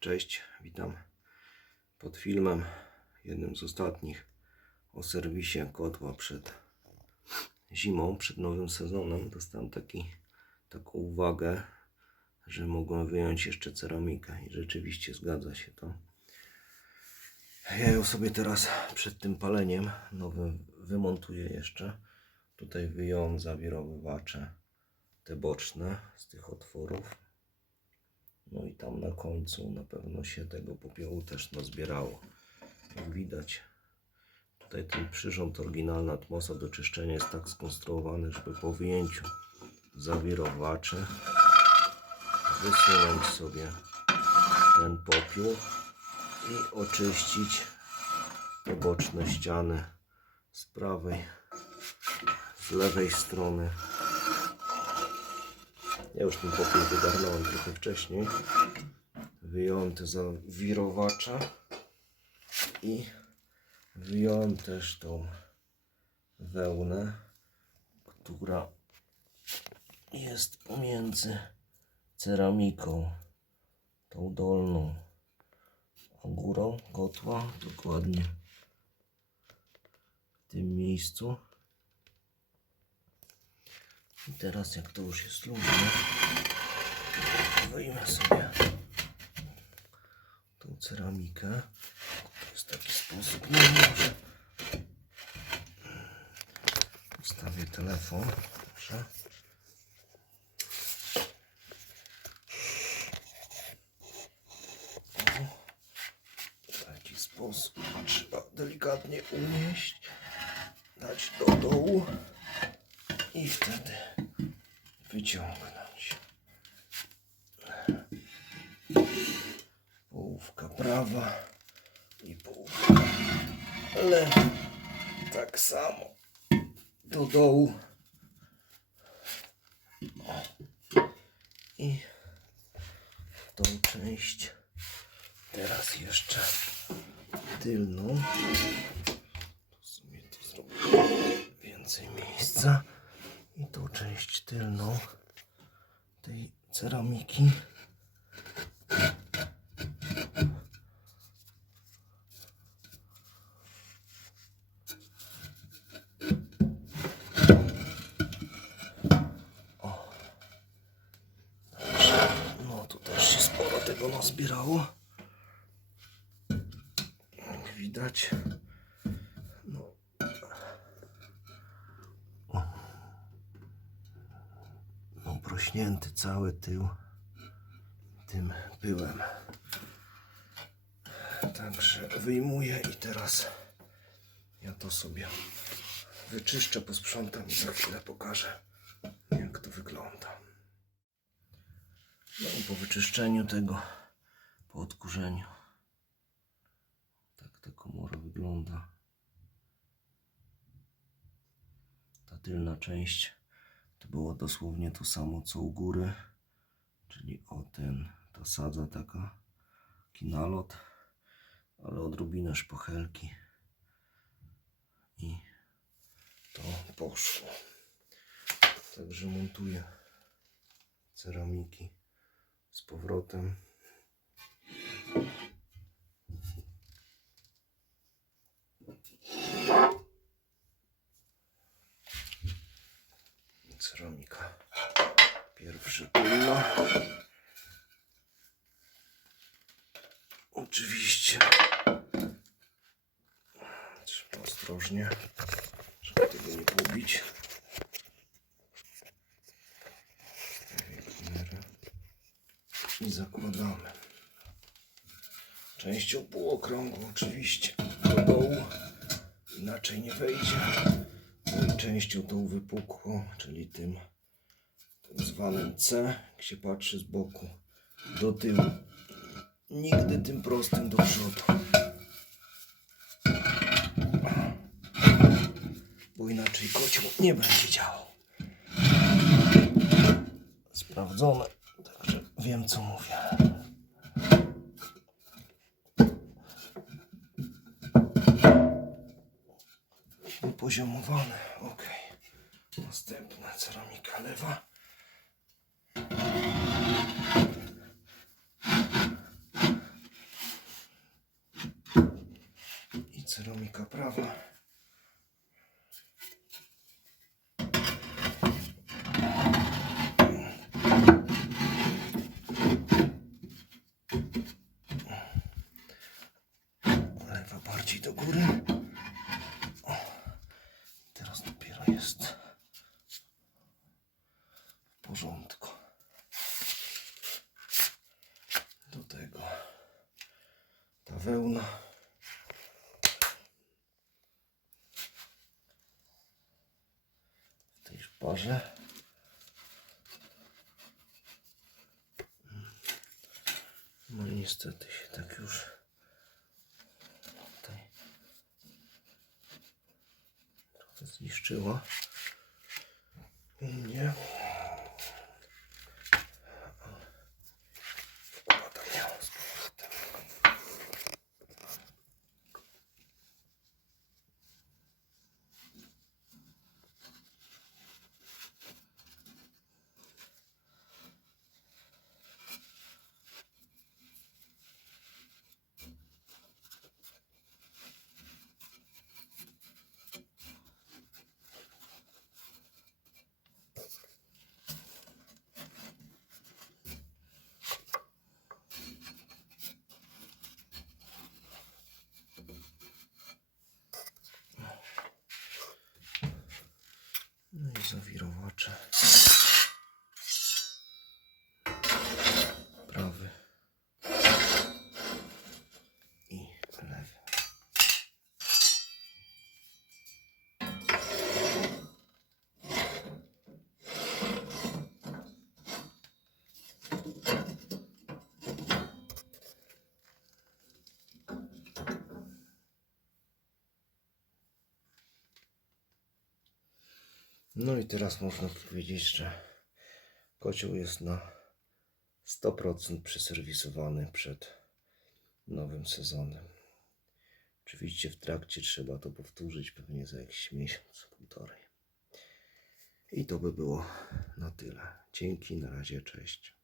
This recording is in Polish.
Cześć, witam pod filmem, jednym z ostatnich o serwisie kotła przed zimą, przed nowym sezonem. Dostałem taki, taką uwagę, że mogłem wyjąć jeszcze ceramikę i rzeczywiście zgadza się to. Ja ją sobie teraz przed tym paleniem nowym wymontuję jeszcze. Tutaj wyjąłem zawirowywacze te boczne z tych otworów. No i tam na końcu na pewno się tego popiołu też nazbierało. Jak widać, tutaj ten przyrząd oryginalny Atmosa do czyszczenia jest tak skonstruowany, żeby po wyjęciu zawirowaczy wysunąć sobie ten popiół i oczyścić te boczne ściany z prawej, z lewej strony. Ja już ten popiół wygarnąłem trochę wcześniej. Wyjąłem te zawirowacze i wyjąłem też tą wełnę, która jest pomiędzy ceramiką, tą dolną, a górą kotła, dokładnie w tym miejscu. I teraz jak to już jest luźne, wyjmę sobie tą ceramikę. To jest taki sposób, ustawię telefon, dobrze. Sposób trzeba delikatnie unieść, dać do dołu i wtedy wyciągnąć. Połówka prawa i połówka lewa. Tak samo do dołu. O. I tą część teraz jeszcze tylną. Tu sobie tu zrobię więcej miejsca i tą część tylną tej ceramiki. No też się tego nazbierało. Jak widać. No, prośnięty cały tył tym pyłem. Także wyjmuję i teraz ja to sobie wyczyszczę, posprzątam i za chwilę pokażę jak to wygląda. No po wyczyszczeniu tego, po odkurzeniu tak ta komora wygląda. Ta tylna część było dosłownie to samo co u góry, czyli o ten, ta sadza taka, kinalot, ale odrobinę szpachelki i to poszło. Także montuję ceramiki z powrotem. Tylna. Oczywiście trzeba ostrożnie, żeby tego nie pobić. I zakładamy. Częścią półokrągłą oczywiście do dołu, inaczej nie wejdzie. No i częścią tą wypukłą, czyli tym zwanym C, jak się patrzy z boku do tyłu. Nigdy tym prostym do przodu. Bo inaczej kocioł nie będzie działał. Sprawdzone, także wiem co mówię. Wypoziomowane, ok. Następna ceramika lewa. Dynamika prawa. Lewa bardziej do góry. O, teraz dopiero jest w porządku. Do tego ta wełna. Szparze. No i niestety się tak już trochę zniszczyła. U mnie. Wkładam ją z powrotem. No i zawirowacze. Prawy i lewy. No i teraz można powiedzieć, że kocioł jest na 100% przeserwisowany przed nowym sezonem. Oczywiście w trakcie trzeba to powtórzyć pewnie za jakiś miesiąc, półtorej. I to by było na tyle. Dzięki, na razie, cześć.